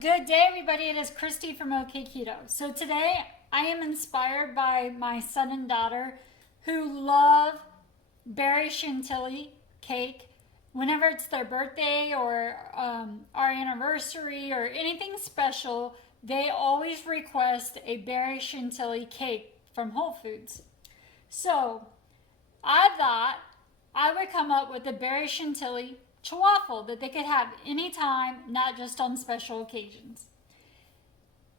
Good day, everybody. It is Christy from Okketoh. So today I am inspired by my son and daughter who love berry Chantilly cake. Whenever it's their birthday or our anniversary or anything special, they always request a berry Chantilly cake from Whole Foods. So I thought I would come up with a berry Chantilly chaffle that they could have anytime, not just on special occasions.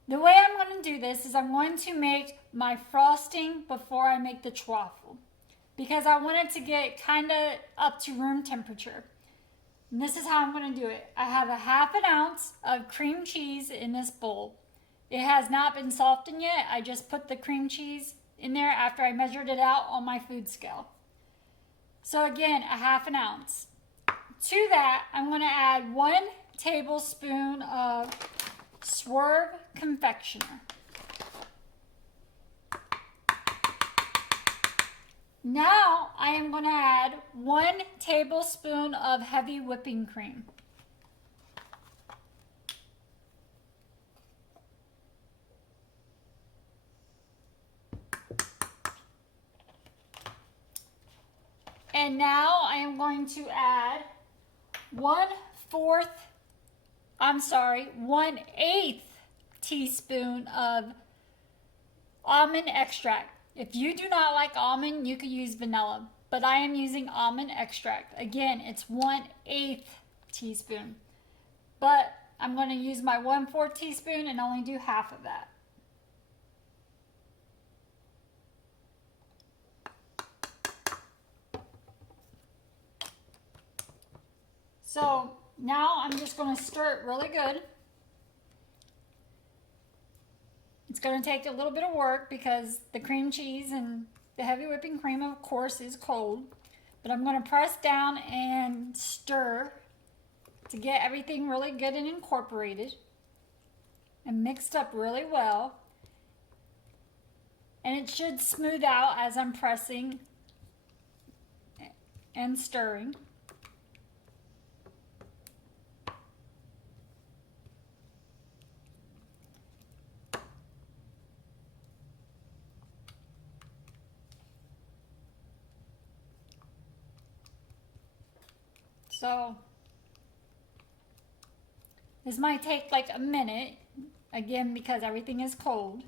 The way I'm going to do this is I'm going to make my frosting before I make the chaffle because I want it to get kind of up to room temperature. And this is how I'm going to do it. I have a half an ounce of cream cheese in this bowl. It has not been softened yet. I just put the cream cheese in there after I measured it out on my food scale. So again, a half an ounce. To that, I'm going to add 1 tablespoon of Swerve confectioner. Now I am going to add 1 tablespoon of heavy whipping cream. And now I am going to add 1/8 teaspoon of almond extract. If you do not like almond, you could use vanilla, but I am using almond extract. Again, it's 1/8 teaspoon, but I'm going to use my 1/4 teaspoon and only do half of that. So now I'm just going to stir it really good. It's going to take a little bit of work because the cream cheese and the heavy whipping cream, of course, is cold. But I'm going to press down and stir to get everything really good and incorporated and mixed up really well. And it should smooth out as I'm pressing and stirring. So this might take like a minute, again, because everything is cold.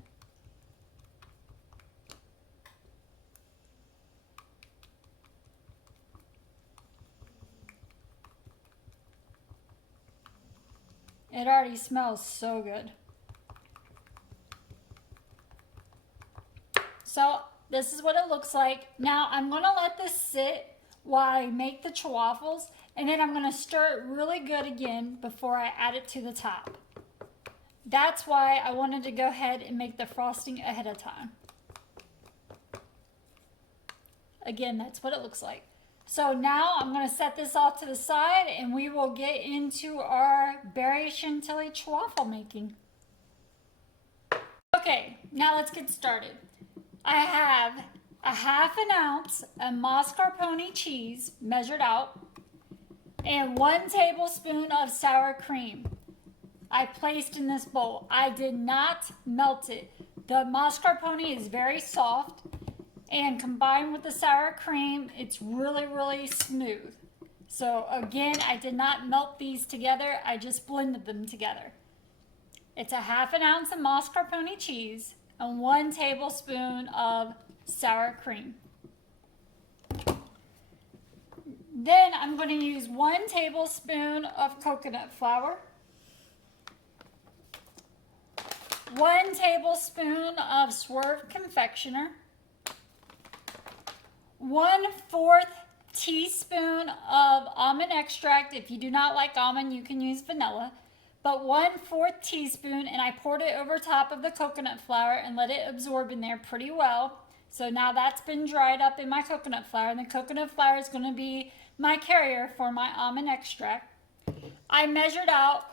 It already smells so good. So this is what it looks like. Now I'm going to let this sit while I make the chaffles, and then I'm going to stir it really good again before I add it to the top. That's why I wanted to go ahead and make the frosting ahead of time. Again, that's what it looks like. So now I'm going to set this off to the side and we will get into our berry Chantilly chaffle making. Okay, now let's get started. I have a half an ounce of mascarpone cheese measured out and 1 tablespoon of sour cream I placed in this bowl. I did not melt it. The mascarpone is very soft, and combined with the sour cream, it's really, really smooth. So again, I did not melt these together. I just blended them together. It's a half an ounce of mascarpone cheese and 1 tablespoon of sour cream. Then I'm going to use 1 tablespoon of coconut flour, 1 tablespoon of Swerve confectioner, 1/4 teaspoon of almond extract. If you do not like almond, you can use vanilla, but 1/4 teaspoon, and I poured it over top of the coconut flour and let it absorb in there pretty well. So now that's been dried up in my coconut flour, and the coconut flour is going to be my carrier for my almond extract. I measured out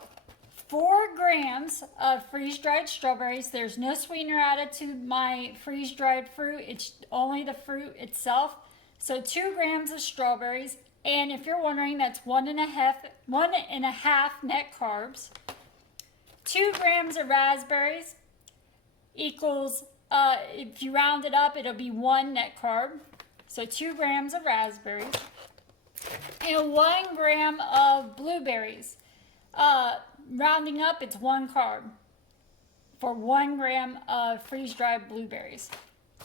4 grams of freeze-dried strawberries. There's no sweetener added to my freeze-dried fruit. It's only the fruit itself. So 2 grams of strawberries. And if you're wondering, that's 1.5 net carbs. 2 grams of raspberries equals, if you round it up, it'll be 1 net carb. So 2 grams of raspberries. And 1 gram of blueberries. Rounding up, it's 1 carb for 1 gram of freeze-dried blueberries.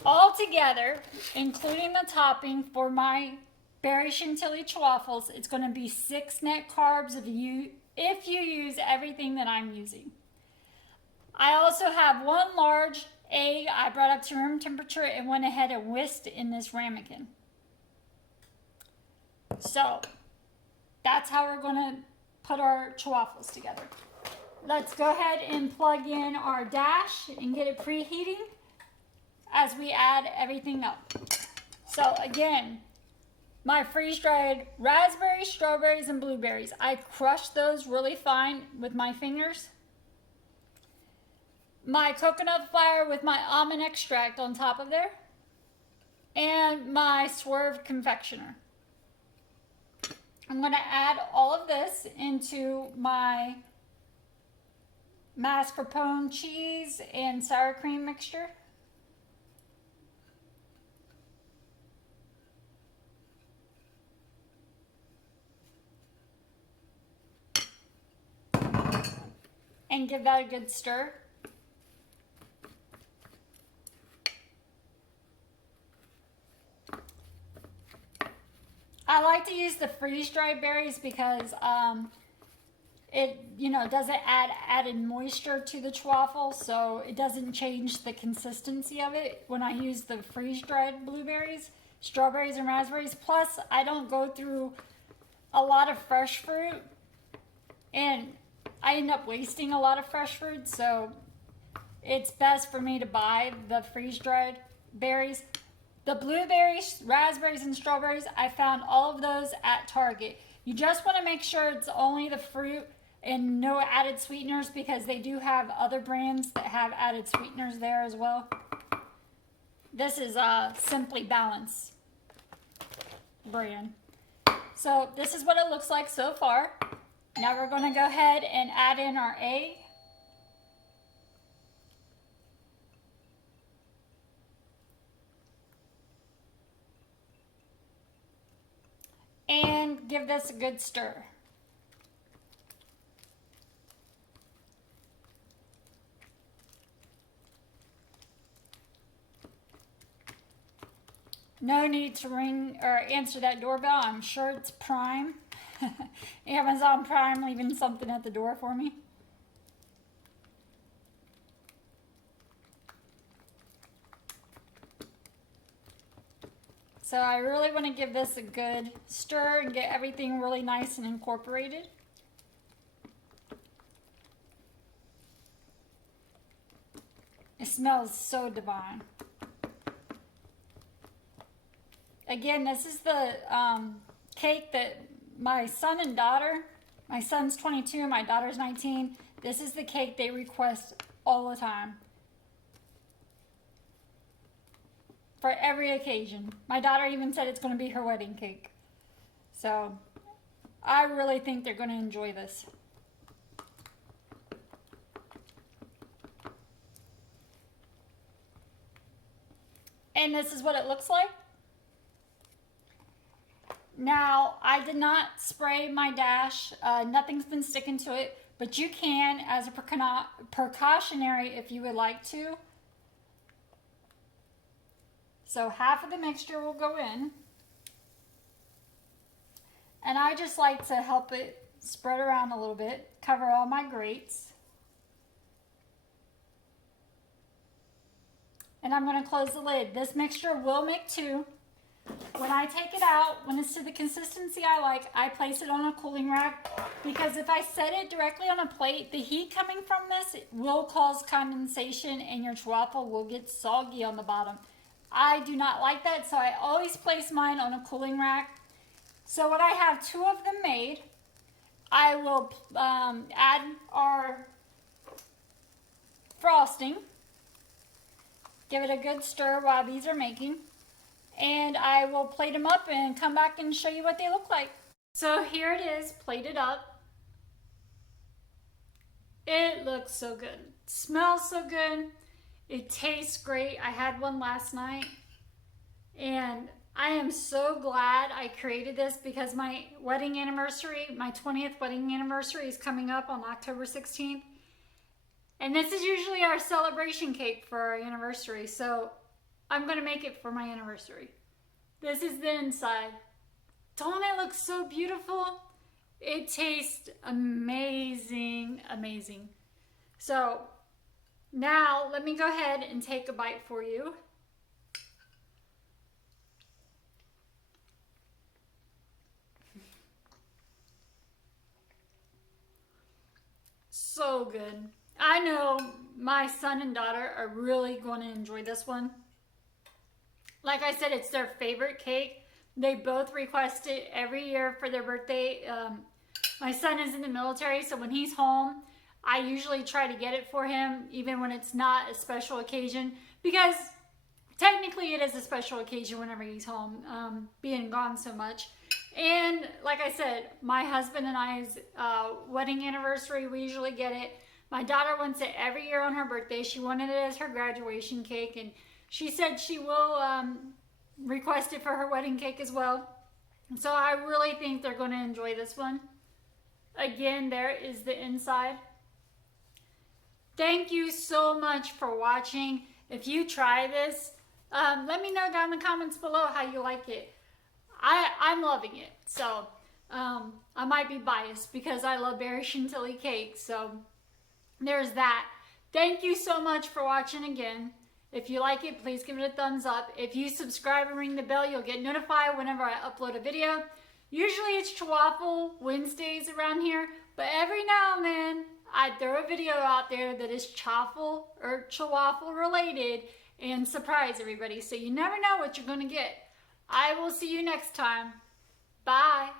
All together, including the topping for my berry Chantilly chaffles, it's going to be 6 net carbs if you use everything that I'm using. I also have 1 large egg I brought up to room temperature and went ahead and whisked in this ramekin. So that's how we're going to put our chaffles together. Let's go ahead and plug in our dash and get it preheating as we add everything up. So again, my freeze-dried raspberries, strawberries, and blueberries. I crushed those really fine with my fingers. My coconut flour with my almond extract on top of there. And my Swerve confectioner. I'm going to add all of this into my mascarpone cheese and sour cream mixture. And give that a good stir. I like to use the freeze-dried berries because it doesn't add added moisture to the chaffle, so it doesn't change the consistency of it when I use the freeze-dried blueberries, strawberries, and raspberries. Plus, I don't go through a lot of fresh fruit, and I end up wasting a lot of fresh fruit, so it's best for me to buy the freeze-dried berries. The blueberries, raspberries, and strawberries, I found all of those at Target. You just want to make sure it's only the fruit and no added sweeteners, because they do have other brands that have added sweeteners there as well. This is Simply Balance brand. So this is what it looks like so far. Now we're going to go ahead and add in our egg. And give this a good stir. No need to ring or answer that doorbell. I'm sure it's Prime. Amazon Prime leaving something at the door for me. So I really want to give this a good stir and get everything really nice and incorporated. It smells so divine. Again, this is the cake that my son and daughter, my son's 22, my daughter's 19, this is the cake they request all the time. For every occasion. My daughter even said it's going to be her wedding cake. So, I really think they're going to enjoy this. And this is what it looks like. Now, I did not spray my dash. Nothing's been sticking to it. But you can, as a precautionary, if you would like to. So half of the mixture will go in. And I just like to help it spread around a little bit, cover all my grates. And I'm going to close the lid. This mixture will make 2. When I take it out, when it's to the consistency I like, I place it on a cooling rack, because if I set it directly on a plate, the heat coming from this will cause condensation and your chaffle will get soggy on the bottom. I do not like that, so I always place mine on a cooling rack. So when I have 2 of them made, I will add our frosting. Give it a good stir while these are making. And I will plate them up and come back and show you what they look like. So here it is, plated up. It looks so good. It smells so good. It tastes great. I had one last night. And I am so glad I created this because my wedding anniversary, my 20th wedding anniversary is coming up on October 16th. And this is usually our celebration cake for our anniversary. So I'm going to make it for my anniversary. This is the inside. Don't it look so beautiful? It tastes amazing, amazing. So now let me go ahead and take a bite for you. So good. I know my son and daughter are really going to enjoy this one. Like I said, it's their favorite cake. They both request it every year for their birthday. My son is in the military, so when he's home, I usually try to get it for him, even when it's not a special occasion, because technically it is a special occasion whenever he's home, being gone so much. And like I said, my husband and I's wedding anniversary, we usually get it. My daughter wants it every year on her birthday. She wanted it as her graduation cake, and she said she will request it for her wedding cake as well. So I really think they're going to enjoy this one. Again, there is the inside. Thank you so much for watching. If you try this, let me know down in the comments below how you like it. I'm loving it. So I might be biased because I love berry Chantilly cake. So there's that. Thank you so much for watching again. If you like it, please give it a thumbs up. If you subscribe and ring the bell, you'll get notified whenever I upload a video. Usually it's Chaffle Wednesdays around here, but every now and then I throw a video out there that is Chaffle or Chaffle related and surprise everybody. So you never know what you're going to get. I will see you next time. Bye.